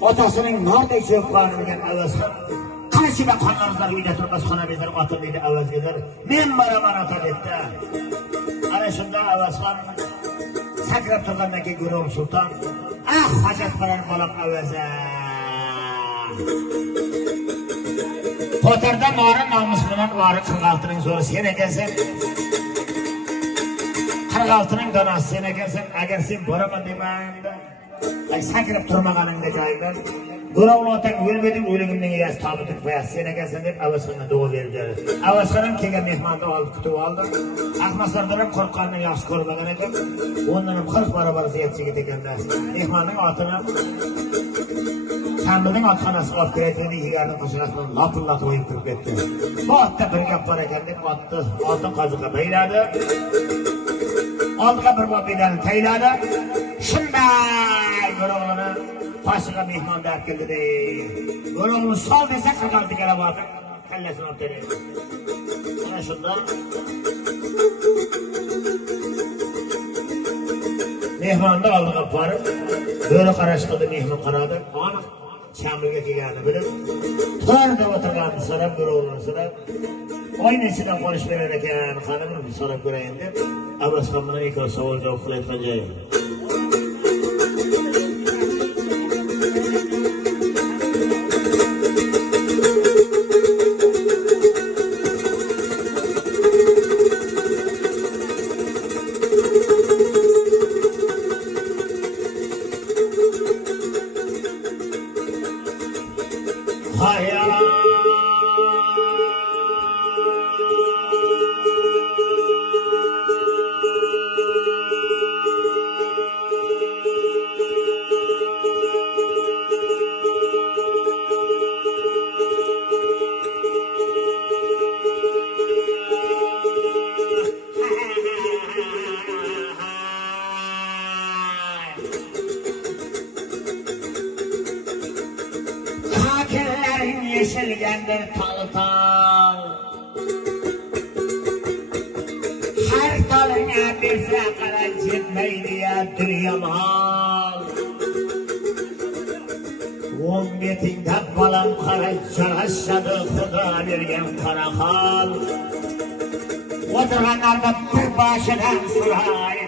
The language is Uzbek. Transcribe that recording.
Otasının nerede çok bağırırken avazkan karşıda kanlarızlar uyda turmaz kana bezler atır dedi avaz gezer men baraman atar etti ana şunda avazkan sakrab turgandaki Gürol Sultan ah hacet barar balam avaza Potardan varın namus bilen varı 46'nın zoru sen ekersen 46'nın danası sen ekersen eğer sen baraman demeyinde ay sakrab turmaganingda joyingdan Gürol otaң ölmedim ölümümden egasi tabutun qo'yasiz sen ekansan deb avazxonga duo berib berdi. Avazxonam kelgan mehmonni olib kutib oldi. Ahmaslardan ham qo'rqqanini yaxshi ko'rmagan ekan. Ondan ham 40 barobar ziyat chekit ekanda. Mehmonning otini Kamilning otxonasiga olib kirayotganda yigarning qo'shnisidan lopillatib o'yib kirib ketdi. Bu otda bir gap bor ekan deb otni oltin qoziqqa bayladi. Oldiga bir bobidani tayladi. Shunday Gürolni Paşıga mehmon deb keldi. Gürolni sol desa 46 kala bordi. Kallasini olib berdi. Ana shunda mehmonni oldiga borib, bo'ri qarash qildi, mehmon qaradi. Aniq Kamilga kelganini bilib, to'rda o'tirganini so'rab, Gürolni so'rab, oyna ichidan qolish berar ekan, qani bir so'rab ko'rayin deb, Abbosxon bilan ikkovi savol javob qilayotgan joyi. Yeşilgendir tal her talına bir sakara gitmeydi ya dünyamal 15'inde balam kara çalışadı Xudo bergen kara hal Oturganlarda bir başıdan suray